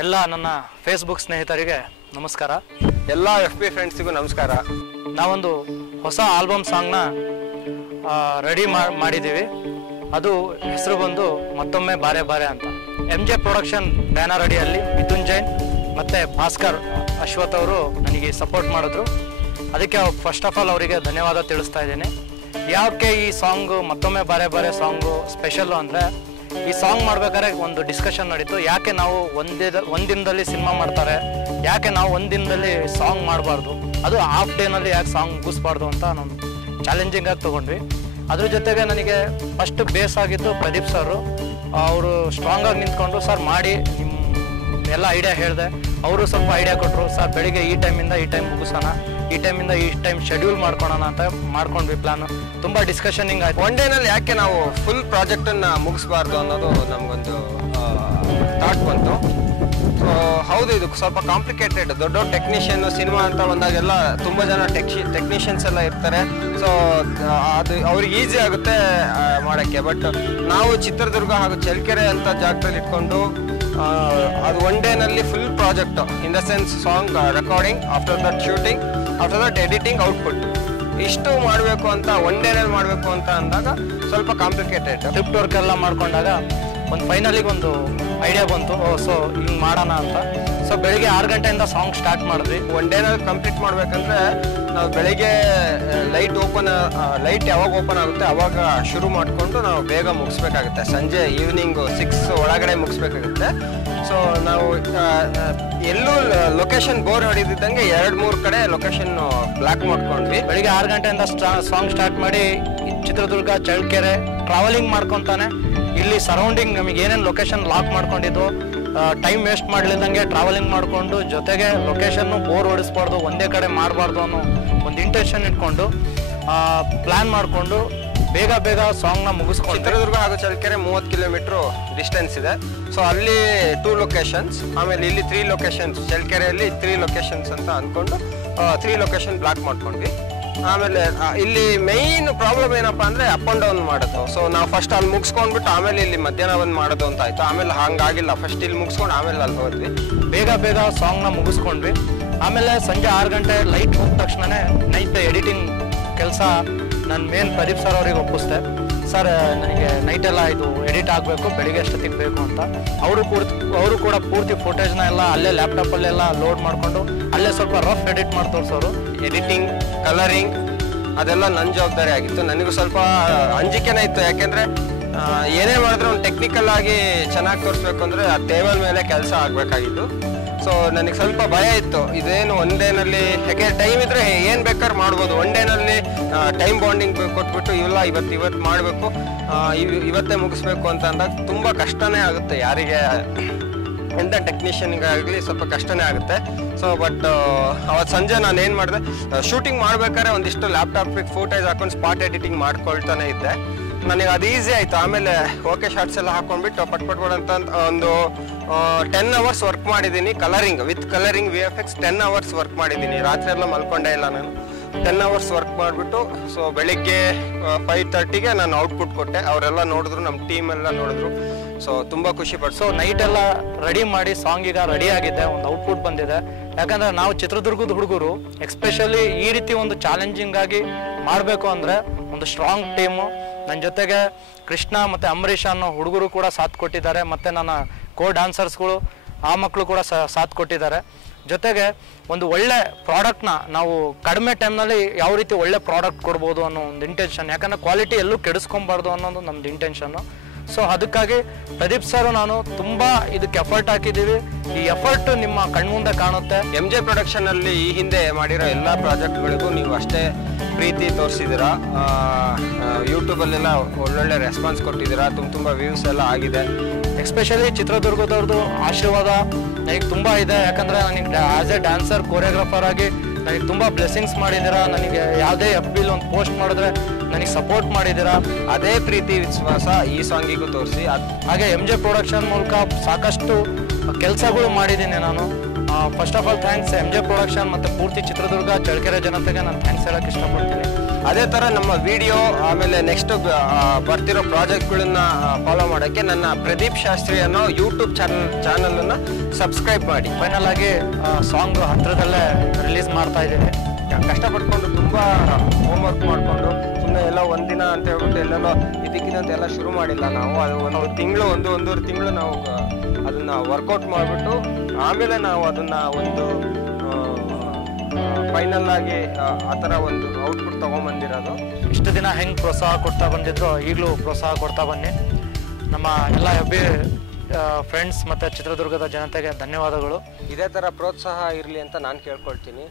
ಎಲ್ಲ ನನ್ನ ಫೇಸ್ಬುಕ್ ಸ್ನೇಹಿತರಿಗೆ ನಮಸ್ಕಾರ. ಎಲ್ಲ FB ಫ್ರೆಂಡ್ಸಿಗೂ ನಮಸ್ಕಾರ. ನಾವೊಂದು ಹೊಸ ಆಲ್ಬಮ್ ಸಾಂಗ್ನ ರೆಡಿ ಮಾಡಿದ್ದೀವಿ. ಅದು ಹೆಸರು ಬಂದು ಮತ್ತೊಮ್ಮೆ ಬಾರೆ ಬಾರೆ ಅಂತ. MJ ಪ್ರೊಡಕ್ಷನ್ ಬ್ಯಾನರ್ ಅಡಿಯಲ್ಲಿ ಮಿಥುನ್ ಜೈನ್ ಮತ್ತು ಭಾಸ್ಕರ್ ಅಶ್ವಥ್ ಅವರು ನನಗೆ ಸಪೋರ್ಟ್ ಮಾಡಿದ್ರು. ಅದಕ್ಕೆ ಫಸ್ಟ್ ಆಫ್ ಆಲ್ ಅವರಿಗೆ ಧನ್ಯವಾದ ತಿಳಿಸ್ತಾ ಇದ್ದೀನಿ. ಯಾಕೆ ಈ ಸಾಂಗು ಮತ್ತೊಮ್ಮೆ ಬಾರೆ ಬಾರೆ ಸಾಂಗು ಸ್ಪೆಷಲ್ಲು ಅಂದರೆ, ಈ ಸಾಂಗ್ ಮಾಡ್ಬೇಕಾದ್ರೆ ಒಂದು ಡಿಸ್ಕಷನ್ ನಡೀತು. ಯಾಕೆ ನಾವು ಒಂದು ದಿನದಲ್ಲಿ ಸಿನಿಮಾ ಮಾಡ್ತಾರೆ, ಯಾಕೆ ನಾವು ಒಂದು ದಿನದಲ್ಲಿ ಸಾಂಗ್ ಮಾಡಬಾರ್ದು, ಅದು ಹಾಫ್ ಡೇನಲ್ಲಿ ಯಾಕೆ ಸಾಂಗ್ ಮುಗಿಸ್ಬಾರ್ದು ಅಂತ ನಾನು ಚಾಲೆಂಜಿಂಗಾಗಿ ತೊಗೊಂಡ್ವಿ. ಅದ್ರ ಜೊತೆಗೆ ನನಗೆ ಫಸ್ಟ್ ಬೇಸ್ ಆಗಿದ್ದು ಪ್ರದೀಪ್ ಸರ್. ಅವರು ಸ್ಟ್ರಾಂಗಾಗಿ ನಿಂತ್ಕೊಂಡು ಸರ್ ಮಾಡಿ ನಿಮ್ಮ ಎಲ್ಲ ಐಡಿಯಾ ಹೇಳಿದೆ. ಅವರು ಸ್ವಲ್ಪ ಐಡಿಯಾ ಕೊಟ್ಟರು. ಸರ್ ಬೆಳಿಗ್ಗೆ ಈ ಟೈಮಿಂದ ಈ ಟೈಮ್ ಮುಗಿಸೋಣ, ಈ ಟೈಮಿಂದ ಈ ಟೈಮ್ ಶೆಡ್ಯೂಲ್ ಮಾಡ್ಕೊಳ್ಳೋಣ ಅಂತ ಮಾಡ್ಕೊಂಡ್ವಿ ಪ್ಲಾನ್. ತುಂಬ ಡಿಸ್ಕಷನಿಂಗ್ ಆಯ್ತು. ಒನ್ ಡೇನಲ್ಲಿ ಯಾಕೆ ನಾವು ಫುಲ್ ಪ್ರಾಜೆಕ್ಟನ್ನು ಮುಗಿಸ್ಬಾರ್ದು ಅನ್ನೋದು ನಮಗೊಂದು ಥಾಟ್ ಬಂತು. ಸೊ ಹೌದು, ಇದು ಸ್ವಲ್ಪ ಕಾಂಪ್ಲಿಕೇಟೆಡ್. ದೊಡ್ಡ ಟೆಕ್ನಿಷಿಯನ್ ಸಿನಿಮಾ ಅಂತ ಬಂದಾಗೆಲ್ಲ ತುಂಬ ಜನ ಟೆಕ್ನಿಷಿಯನ್ಸ್ ಎಲ್ಲ ಇರ್ತಾರೆ. ಸೊ ಅದು ಅವ್ರಿಗೆ ಈಸಿ ಆಗುತ್ತೆ ಮಾಡೋಕ್ಕೆ. ಬಟ್ ನಾವು ಚಿತ್ರದುರ್ಗ ಹಾಗೂ ಚಳ್ಳಕೆರೆ ಅಂತ ಜಾಗದಲ್ಲಿ ಇಟ್ಕೊಂಡು ಅದು ಒನ್ ಡೇನಲ್ಲಿ full project, in the sense song recording, after that shooting, after that editing, output, ಇಷ್ಟು ಮಾಡಬೇಕು ಅಂತ ಒನ್ ಡೇನಲ್ಲಿ ಮಾಡಬೇಕು ಅಂತ ಅಂದಾಗ ಸ್ವಲ್ಪ ಕಾಂಪ್ಲಿಕೇಟೆಡ್. ಸ್ಕ್ರಿಪ್ಟ್ ವರ್ಕ್ ಎಲ್ಲ ಮಾಡ್ಕೊಂಡಾಗ ಒಂದು ಫೈನಲಿಗೆ ಒಂದು ಐಡಿಯಾ ಬಂತು. ಸೊ ಹಿಂಗೆ ಮಾಡೋಣ ಅಂತ. ಸೊ ಬೆಳಿಗ್ಗೆ 6 ಗಂಟೆಯಿಂದ ಸಾಂಗ್ ಸ್ಟಾರ್ಟ್ ಮಾಡಿದ್ವಿ. ಒನ್ ಡೇನಲ್ಲಿ ಕಂಪ್ಲೀಟ್ ಮಾಡಬೇಕಂದ್ರೆ ನಾವು ಬೆಳಿಗ್ಗೆ ಲೈಟ್ ಯಾವಾಗ ಓಪನ್ ಆಗುತ್ತೆ ಅವಾಗ ಶುರು ಮಾಡಿಕೊಂಡು ನಾವು ಬೇಗ ಮುಗಿಸ್ಬೇಕಾಗುತ್ತೆ. ಸಂಜೆ ಈವ್ನಿಂಗ್ 6 ಒಳಗಡೆ ಮುಗಿಸ್ಬೇಕಾಗುತ್ತೆ. ಸೊ ನಾವು ಎಲ್ಲೂ ಲೊಕೇಶನ್ ಬೋರ್ ಹೊಡಿದಿದ್ದಂಗೆ 2-3 ಕಡೆ ಲೊಕೇಶನ್ ಬ್ಲಾಕ್ ಮಾಡ್ಕೊಂಡ್ವಿ. ಬೆಳಿಗ್ಗೆ 6 ಗಂಟೆಯಿಂದ ಸಾಂಗ್ ಸ್ಟಾರ್ಟ್ ಮಾಡಿ ಚಿತ್ರದುರ್ಗ ಚಳ್ಳಕೆರೆ ಟ್ರಾವೆಲಿಂಗ್ ಮಾಡ್ಕೊತಾನೆ ಇಲ್ಲಿ ಸರೌಂಡಿಂಗ್ ನಮಗೆ ಏನೇನು ಲೊಕೇಶನ್ ಲಾಕ್ ಮಾಡ್ಕೊಂಡಿದ್ದು, ಟೈಮ್ ವೇಸ್ಟ್ ಮಾಡಲಿದ್ದಂಗೆ ಟ್ರಾವೆಲಿಂಗ್ ಮಾಡಿಕೊಂಡು, ಜೊತೆಗೆ ಲೊಕೇಶನ್ನು ಬೋರ್ ಹೊಡಿಸ್ಬಾರ್ದು, ಒಂದೇ ಕಡೆ ಮಾಡಬಾರ್ದು ಅನ್ನೋ ಒಂದು ಇಂಟೆನ್ಷನ್ ಇಟ್ಕೊಂಡು ಪ್ಲ್ಯಾನ್ ಮಾಡಿಕೊಂಡು ಬೇಗ ಸಾಂಗ್ನ ಮುಗಿಸ್ಕೊಂಡು. ಚಿತ್ರದುರ್ಗ ಹಾಗೂ ಚಳ್ಳಕೆರೆ 30 ಕಿಲೋಮೀಟ್ರು ಡಿಸ್ಟೆನ್ಸ್ ಇದೆ. ಸೊ ಅಲ್ಲಿ 2 ಲೊಕೇಶನ್ಸ್, ಆಮೇಲೆ ಇಲ್ಲಿ 3 ಲೊಕೇಶನ್ಸ್, ಚಳ್ಳಕೆರೆಯಲ್ಲಿ 3 ಲೊಕೇಶನ್ಸ್ ಅಂತ ಅಂದ್ಕೊಂಡು 3 ಲೊಕೇಶನ್ ಬ್ಲಾಕ್ ಮಾಡ್ಕೊಂಡ್ವಿ. ಆಮೇಲೆ ಇಲ್ಲಿ ಮೇಯ್ನ್ ಪ್ರಾಬ್ಲಮ್ ಏನಪ್ಪ ಅಂದರೆ ಅಪ್ ಆ್ಯಂಡ್ ಡೌನ್ ಮಾಡೋದು. ಸೊ ನಾವು ಫಸ್ಟ್ ಅಲ್ಲಿ ಮುಗಿಸ್ಕೊಂಡ್ಬಿಟ್ಟು ಆಮೇಲೆ ಇಲ್ಲಿ ಮಧ್ಯಾಹ್ನ ಬಂದು ಮಾಡೋದು ಅಂತ ಆಯಿತು. ಆಮೇಲೆ ಹಂಗಾಗಿಲ್ಲ, ಫಸ್ಟ್ ಇಲ್ಲಿ ಮುಗಿಸ್ಕೊಂಡು ಆಮೇಲೆ ಅಲ್ಲಿ ಹೋದ್ವಿ. ಬೇಗ ಸಾಂಗ್ನ ಮುಗಿಸ್ಕೊಂಡ್ವಿ. ಆಮೇಲೆ ಸಂಜೆ 6 ಗಂಟೆ ಲೈಟ್ ಹೋದ ತಕ್ಷಣವೇ ನೈಟ್ ಎಡಿಟಿಂಗ್ ಕೆಲಸ ನನ್ನ ಮೇನ್ ಪ್ರದೀಪ್ ಸರ್ ಅವ್ರಿಗೆ ಒಪ್ಪಿಸ್ದೆ. ಸರ್ ನನಗೆ ನೈಟೆಲ್ಲ ಇದು ಎಡಿಟ್ ಆಗಬೇಕು, ಬೆಳಿಗ್ಗೆ ಅಷ್ಟೊತ್ತಿಗೆ ಬೇಕು ಅಂತ. ಅವರು ಕೂಡ ಪೂರ್ತಿ ಫುಟೇಜ್ನ ಎಲ್ಲ ಅಲ್ಲೇ ಲ್ಯಾಪ್ಟಾಪಲ್ಲೆಲ್ಲ ಲೋಡ್ ಮಾಡಿಕೊಂಡು ಅಲ್ಲೇ ಸ್ವಲ್ಪ ರಫ್ ಎಡಿಟ್ ಮಾಡಿ ತೋರಿಸೋರು. ಎಡಿಟಿಂಗ್, ಕಲರಿಂಗ್ ಅದೆಲ್ಲ ನನ್ನ ಜವಾಬ್ದಾರಿ ಆಗಿತ್ತು. ನನಗೂ ಸ್ವಲ್ಪ ಅಂಜಿಕೆನೇ ಇತ್ತು. ಯಾಕೆಂದರೆ ಏನೇ ಮಾಡಿದ್ರೆ ಒಂದು ಟೆಕ್ನಿಕಲ್ ಆಗಿ ಚೆನ್ನಾಗಿ ತೋರಿಸ್ಬೇಕು ಅಂದರೆ ಆ ಟೇಬಲ್ ಮೇಲೆ ಕೆಲಸ ಆಗಬೇಕಾಗಿತ್ತು. ಸೊ ನನಗೆ ಸ್ವಲ್ಪ ಭಯ ಇತ್ತು, ಇದೇನು ಒನ್ ಡೇನಲ್ಲಿ, ಯಾಕೆ ಟೈಮ್ ಇದ್ದರೆ ಏನು ಬೇಕಾದ್ರೆ ಮಾಡ್ಬೋದು. ಒನ್ ಡೇನಲ್ಲಿ ಟೈಮ್ ಬಾಂಡಿಂಗ್ ಕೊಟ್ಬಿಟ್ಟು ಇವತ್ತು ಮಾಡಬೇಕು, ಇವತ್ತೇ ಮುಗಿಸ್ಬೇಕು ಅಂತ ಅಂದಾಗ ತುಂಬ ಕಷ್ಟನೇ ಆಗುತ್ತೆ. ಯಾರಿಗೆ ಎಂಥ ಟೆಕ್ನಿಷಿಯನ್ಗಾಗಲಿ ಸ್ವಲ್ಪ ಕಷ್ಟನೇ ಆಗುತ್ತೆ. ಸೊ ಬಟ್ ಅವತ್ತು ಸಂಜೆ ನಾನು ಏನು ಮಾಡಿದೆ, ಶೂಟಿಂಗ್ ಮಾಡ್ಬೇಕಾದ್ರೆ ಒಂದಿಷ್ಟು ಲ್ಯಾಪ್ಟಾಪಿಗೆ ಫೋಟೇಜ್ ಹಾಕೊಂಡು ಸ್ಪಾಟ್ ಎಡಿಟಿಂಗ್ ಮಾಡ್ಕೊಳ್ತಾನೆ ಇದ್ದೆ. ನನಗೆ ಅದು ಈಸಿ ಆಯಿತು. ಆಮೇಲೆ ಓಕೆ ಶಾರ್ಟ್ಸ್ ಎಲ್ಲ ಹಾಕೊಂಡ್ಬಿಟ್ಟು ಪಟ್ಬಿಡಂತ ಒಂದು 10 hours ವರ್ಕ್ ಮಾಡಿದ್ದೀನಿ. With colouring VFX 10 hours work ಮಾಡಿದ್ದೀನಿ. ರಾತ್ರಿ ಎಲ್ಲ ಮಲ್ಕೊಂಡೇ ಇಲ್ಲ ನಾನು. 10 hours ವರ್ಕ್ ಮಾಡಿಬಿಟ್ಟು ಸೊ ಬೆಳಿಗ್ಗೆ 5:30ಗೆ ನಾನು ಔಟ್ಪುಟ್ ಕೊಟ್ಟೆ. ಅವರೆಲ್ಲ ನೋಡಿದ್ರು, ನಮ್ಮ ಟೀಮ್ ಎಲ್ಲ ನೋಡಿದ್ರು. ಸೊ ತುಂಬ ಖುಷಿ ಪಟ್ಟು. ಸೊ ನೈಟೆಲ್ಲ ರೆಡಿ ಮಾಡಿ ಸಾಂಗ್ ಈಗ ರೆಡಿ ಆಗಿದೆ, ಒಂದು ಔಟ್ಪುಟ್ ಬಂದಿದೆ. ಯಾಕಂದರೆ ನಾವು ಚಿತ್ರದುರ್ಗದ ಹುಡುಗರು ಎಕ್ಸ್ಪೆಷಲಿ ಈ ರೀತಿ ಒಂದು ಚಾಲೆಂಜಿಂಗ್ ಆಗಿ ಮಾಡಬೇಕು ಅಂದರೆ ಒಂದು ಸ್ಟ್ರಾಂಗ್ ಟೀಮು. ನನ್ನ ಜೊತೆಗೆ ಕೃಷ್ಣ ಮತ್ತು ಅಂಬರೀಷ್ ಅನ್ನೋ ಹುಡುಗರು ಕೂಡ ಸಾಥ್ ಕೊಟ್ಟಿದ್ದಾರೆ. ಮತ್ತು ನನ್ನ ಡಾನ್ಸರ್ಸ್ಗಳು ಆ ಮಕ್ಕಳು ಕೂಡ ಸಾಥ್ ಕೊಟ್ಟಿದ್ದಾರೆ. ಜೊತೆಗೆ ಒಂದು ಒಳ್ಳೆ ಪ್ರಾಡಕ್ಟ್ನ ನಾವು ಕಡಿಮೆ ಟೈಮ್ನಲ್ಲಿ ಯಾವ ರೀತಿ ಒಳ್ಳೆ ಪ್ರಾಡಕ್ಟ್ ಕೊಡ್ಬೋದು ಅನ್ನೋ ಒಂದು ಇಂಟೆನ್ಷನ್. ಯಾಕಂದರೆ ಕ್ವಾಲಿಟಿ ಎಲ್ಲೂ ಕೆಡಿಸ್ಕೊಬಾರ್ದು ಅನ್ನೋದು ನಮ್ಮದು ಇಂಟೆನ್ಷನ್ನು. ಸೊ ಅದಕ್ಕಾಗಿ ಪ್ರದೀಪ್ ಸರ್ ನಾನು ತುಂಬ ಇದಕ್ಕೆ ಎಫರ್ಟ್ ಹಾಕಿದ್ದೀವಿ. ಈ ಎಫರ್ಟ್ ನಿಮ್ಮ ಕಣ್ಮುಂದೆ ಕಾಣುತ್ತೆ. MJ ಪ್ರೊಡಕ್ಷನಲ್ಲಿ ಈ ಹಿಂದೆ ಮಾಡಿರೋ ಎಲ್ಲ ಪ್ರಾಜೆಕ್ಟ್ಗಳಿಗೂ ನೀವು ಅಷ್ಟೇ ಪ್ರೀತಿ ತೋರಿಸಿದ್ದೀರಾ. ಯೂಟ್ಯೂಬಲ್ಲೆಲ್ಲ ಒಳ್ಳೊಳ್ಳೆ ರೆಸ್ಪಾನ್ಸ್ ಕೊಟ್ಟಿದ್ದೀರಾ. ತುಂಬ ವ್ಯೂಸ್ ಎಲ್ಲ ಆಗಿದೆ. ಎಸ್ಪೆಷಲಿ ಚಿತ್ರದುರ್ಗದವ್ರದ್ದು ಆಶೀರ್ವಾದ ನನಗೆ ತುಂಬ ಇದೆ. ಯಾಕಂದರೆ ನನಗೆ ಆ್ಯಸ್ ಎ ಡ್ಯಾನ್ಸರ್, ಕೊರಿಯೋಗ್ರಾಫರ್ ಆಗಿ ನನಗೆ ತುಂಬ ಬ್ಲೆಸ್ಸಿಂಗ್ಸ್ ಮಾಡಿದ್ದೀರಾ. ನನಗೆ ಯಾವುದೇ FBಲಿ ಒಂದು ಪೋಸ್ಟ್ ಮಾಡಿದ್ರೆ ನನಗೆ ಸಪೋರ್ಟ್ ಮಾಡಿದ್ದೀರಾ. ಅದೇ ಪ್ರೀತಿ ವಿಶ್ವಾಸ ಈ ಸಾಂಗಿಗೂ ತೋರಿಸಿ. ಹಾಗೆ MJ ಪ್ರೊಡಕ್ಷನ್ ಮೂಲಕ ಸಾಕಷ್ಟು ಕೆಲಸಗಳು ಮಾಡಿದ್ದೀನಿ ನಾನು. First of all thanks MJ production ಮತ್ತು ಪೂರ್ತಿ ಚಿತ್ರದುರ್ಗ ಚಳ್ಳಕೆರೆ ಜನತೆಗೆ ನಾನು ಥ್ಯಾಂಕ್ಸ್ ಹೇಳೋಕ್ಕೆ ಇಷ್ಟಪಡ್ತೀನಿ. ಅದೇ ಥರ ನಮ್ಮ ವಿಡಿಯೋ ಆಮೇಲೆ ನೆಕ್ಸ್ಟ್ ಬರ್ತಿರೋ ಪ್ರಾಜೆಕ್ಟ್ಗಳನ್ನ ಫಾಲೋ ಮಾಡೋಕ್ಕೆ ನನ್ನ ಪ್ರದೀಪ್ ಶಾಸ್ತ್ರಿ ಅನ್ನೋ ಯೂಟ್ಯೂಬ್ ಚಾನಲನ್ನು ಸಬ್ಸ್ಕ್ರೈಬ್ ಮಾಡಿ. ಫೈನಲ್ ಆಗಿ ಸಾಂಗ್ ಹತ್ರದಲ್ಲೇ ರಿಲೀಸ್ ಮಾಡ್ತಾ ಇದ್ದೀವಿ. ಕಷ್ಟಪಟ್ಕೊಂಡು ತುಂಬ ಹೋಮ್ವರ್ಕ್ ಮಾಡಿಕೊಂಡು ಸುಮ್ಮನೆ ಎಲ್ಲ ಒಂದಿನ ಅಂತ ಹೇಳ್ಬಿಟ್ಟು ಎಲ್ಲೆಲ್ಲೋ ಇದಕ್ಕಿದಂತ ಎಲ್ಲ ಶುರು ಮಾಡಿಲ್ಲ ನಾವು. ಅದು ಒಂದೂವರೆ ತಿಂಗಳು ನಾವು ಅದನ್ನು ವರ್ಕೌಟ್ ಮಾಡಿಬಿಟ್ಟು ಆಮೇಲೆ ನಾವು ಅದನ್ನು ಒಂದು ಫೈನಲ್ ಆಗಿ ಆ ಥರ ಒಂದು ಔಟ್ಪುಟ್ ತೊಗೊಂಬಂದಿರೋದು. ಇಷ್ಟು ದಿನ ಹೆಂಗೆ ಪ್ರೋತ್ಸಾಹ ಕೊಡ್ತಾ ಬಂದಿದ್ರು ಈಗಲೂ ಪ್ರೋತ್ಸಾಹ ಕೊಡ್ತಾ ಬನ್ನಿ. ನಮ್ಮ ಎಲ್ಲ ಫ್ರೆಂಡ್ಸ್ ಮತ್ತು ಚಿತ್ರದುರ್ಗದ ಜನತೆಗೆ ಧನ್ಯವಾದಗಳು. ಇದೇ ಥರ ಪ್ರೋತ್ಸಾಹ ಇರಲಿ ಅಂತ ನಾನು ಕೇಳ್ಕೊಳ್ತೀನಿ.